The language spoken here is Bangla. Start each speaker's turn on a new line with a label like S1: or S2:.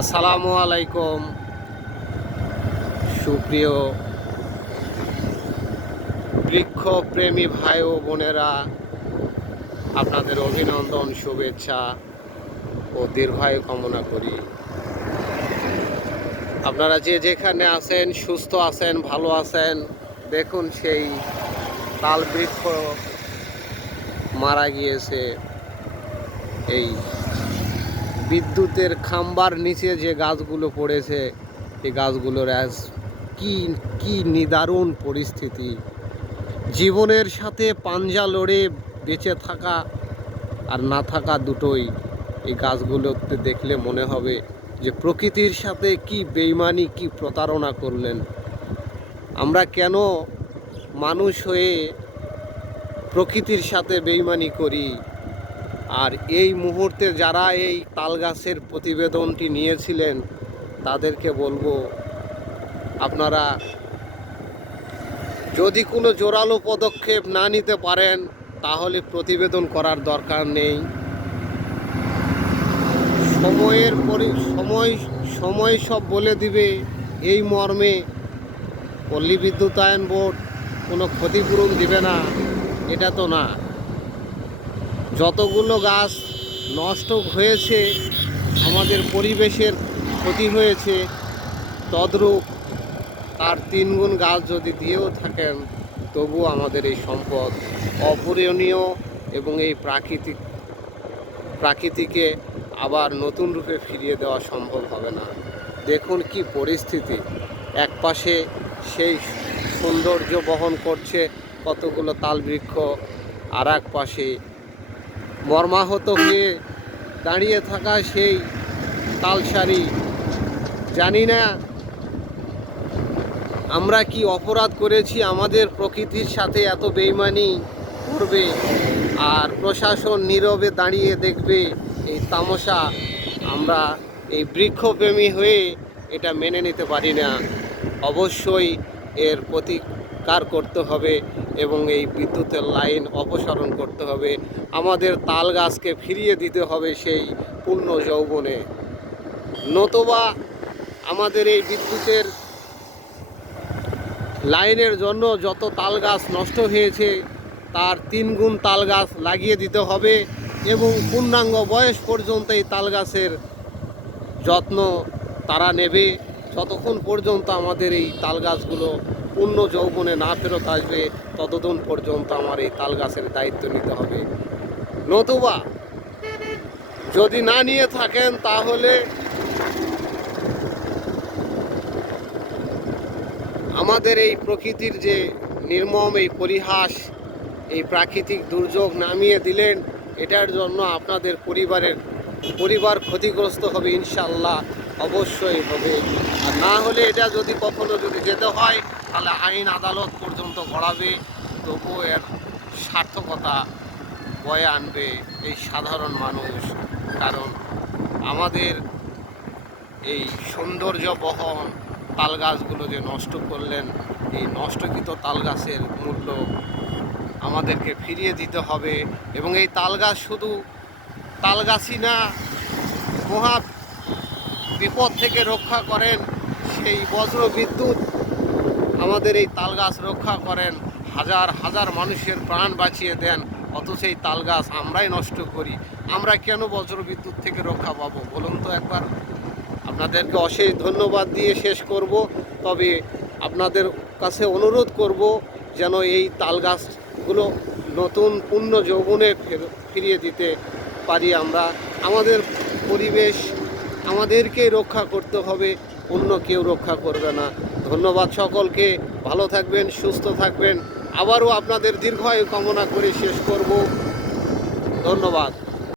S1: আসসালামু আলাইকুম। সুপ্রিয় বৃক্ষ প্রেমী ভাই ও বোনেরা, আপনাদের অভিনন্দন, শুভেচ্ছা ও দীর্ঘায়ু কামনা করি। আপনারা যে যেখানে আছেন, সুস্থ আছেন, ভালো আছেন, দেখুন সেই তাল বৃক্ষ মারা গিয়েছে এই বিদ্যুতের খাম্বার নিচে যে গাছগুলো পড়েছে, এই গাছগুলোর আজ কি কি নিদারুণ পরিস্থিতি। জীবনের সাথে পাঞ্জা লড়ে বেঁচে থাকা আর না থাকা দুটোই এই গাছগুলোতে দেখলে মনে হবে যে প্রকৃতির সাথে কি বেইমানি, কি প্রতারণা করলেন। আমরা কেন মানুষ হয়ে প্রকৃতির সাথে বেইমানি করি? আর এই মুহূর্তে যারা এই তাল গাছের প্রতিবেদনটি নিয়েছিলেন, তাদেরকে বলব, আপনারা যদি কোনো জোরালো পদক্ষেপ না নিতে পারেন, তাহলে প্রতিবেদন করার দরকার নেই। সময়ের পরি, সময় সময় সব বলে দিবে। এই মর্মে পল্লী বিদ্যুতায়ন বোর্ড কোনো ক্ষতিপূরণ দিবে না। এটা তো না। যতগুলো গাছ নষ্ট হয়েছে, আমাদের পরিবেশের ক্ষতি হয়েছে, তদ্রূপ তার তিনগুণ গাছ যদি দিয়েও থাকেন তবু আমাদের এই সম্পদ অপূরণীয় এবং এই প্রাকৃতিক, প্রাকৃতিকে আবার নতুন রূপে ফিরিয়ে দেওয়া সম্ভব হবে না। দেখুন কি পরিস্থিতি। এক পাশে সেই সৌন্দর্য বহন করছে কতগুলো তালবৃক্ষ আর এক পাশে মর্মাহত হয়ে দাঁড়িয়ে থাকা সেই তালসারি জানি না আমরা কি অপরাধ করেছি, আমাদের প্রকৃতির সাথে এত বেইমানি করবে আর প্রশাসন নীরবে দাঁড়িয়ে দেখবে এই তামাশা আমরা এই বৃক্ষপ্রেমী হয়ে এটা মেনে নিতে পারি না। অবশ্যই এর প্রতিকার করতে হবে এবং এই বিদ্যুতের লাইন অপসারণ করতে হবে। আমাদের তাল গাছকে ফিরিয়ে দিতে হবে সেই পূর্ণ যৌবনে। নতবা আমাদের এই বিদ্যুতের লাইনের জন্য যত তাল গাছ নষ্ট হয়েছে, তার তিন গুণ তাল গাছ লাগিয়ে দিতে হবে এবং পূর্ণাঙ্গ বয়স পর্যন্ত এই তাল গাছের যত্ন তারা নেবে। যতক্ষণ পর্যন্ত আমাদের এই তাল গাছগুলো পূর্ণ যৌবনে না ফেরত আসবে, ততদিন পর্যন্ত আমার এই তাল গাছের দায়িত্ব নিতে হবে। নতুবা যদি না নিয়ে থাকেন, তাহলে আমাদের এই প্রকৃতির যে নির্মম, এই পরিহাস, এই প্রাকৃতিক দুর্যোগ নামিয়ে দিলেন, এটার জন্য আপনাদের পরিবারের, পরিবার ক্ষতিগ্রস্ত হবে ইনশাল্লাহ অবশ্যই হবে। আর না হলে এটা যদি কখনো যদি যেতে হয় তাহলে আইন আদালত পর্যন্ত গড়াবে তবুও এর সার্থকতা বয়ে আনবে এই সাধারণ মানুষ। কারণ আমাদের এই সৌন্দর্য বহন তাল গাছগুলো যে নষ্ট করলেন, এই নষ্টকৃত তাল গাছের মূল্য আমাদেরকে ফিরিয়ে দিতে হবে এবং এই তাল গাছ শুধু তাল গাছই না, মহা বিপদ থেকে রক্ষা করেন সেই বজ্র বিদ্যুৎ আমাদের এই তাল গাছ রক্ষা করেন, হাজার হাজার মানুষের প্রাণ বাঁচিয়ে দেন, অথচ এই তাল গাছ আমরাই নষ্ট করি। আমরা কেন বজ্র বিদ্যুৎ থেকে রক্ষা পাবো? বলুন তো একবার। আপনাদেরকে অশেষ ধন্যবাদ দিয়ে শেষ করব, তবে আপনাদের কাছে অনুরোধ করব যেন এই তাল গাছগুলো নতুন পূর্ণ যৌবনে ফের- ফিরিয়ে দিতে পারি আমরা। আমাদের পরিবেশ আমাদেরকেই রক্ষা করতে হবে। অন্য কেউ রক্ষা করবে না। ধন্যবাদ সকলকে, ভালো থাকবেন, সুস্থ থাকবেন। আবারও আপনাদের দীর্ঘায়ু কামনা করে শেষ করব। ধন্যবাদ।